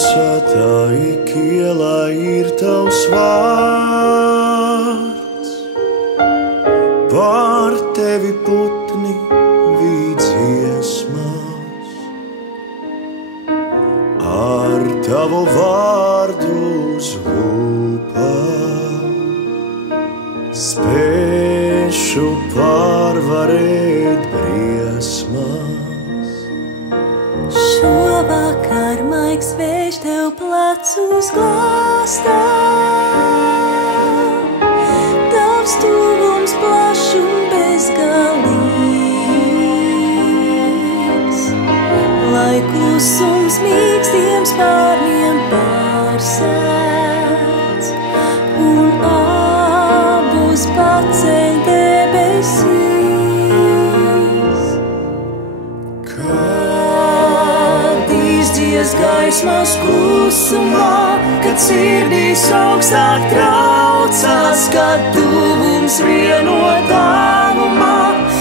pilsētā ik ielā ir tavs vārds. Pār tevi putni vīdziesmās, ar tavu vārdu uz lūpām. Spēšu pārvarēt briesmās. Šovakar maigs vējš tev plecus glāstā, tavs tuvums plašs un bezgalīgs, lai klusums mīkstiem spārniem pārsēdz un abus paceļ debesīs. Kad izdzies gaismas klusumā, kad sirdīs augstāk traucās, kad tuvums vieno tālumā,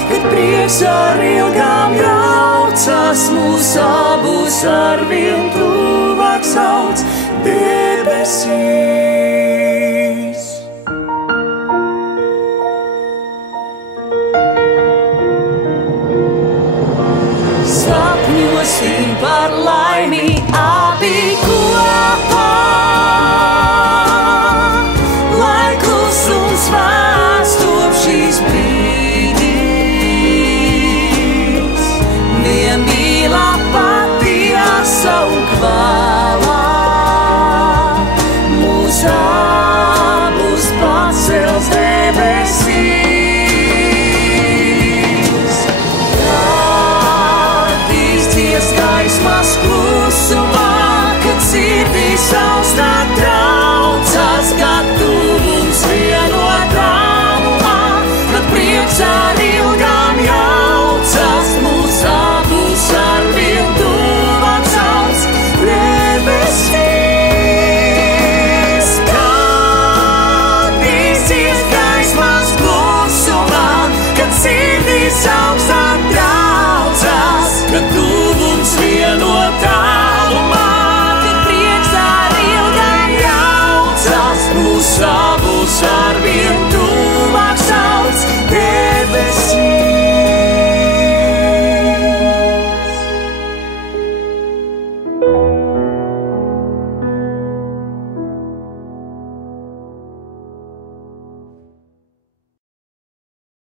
kad prieks ar ilgām jaucās, mūs abus arvien tuvāk sauc debesīs.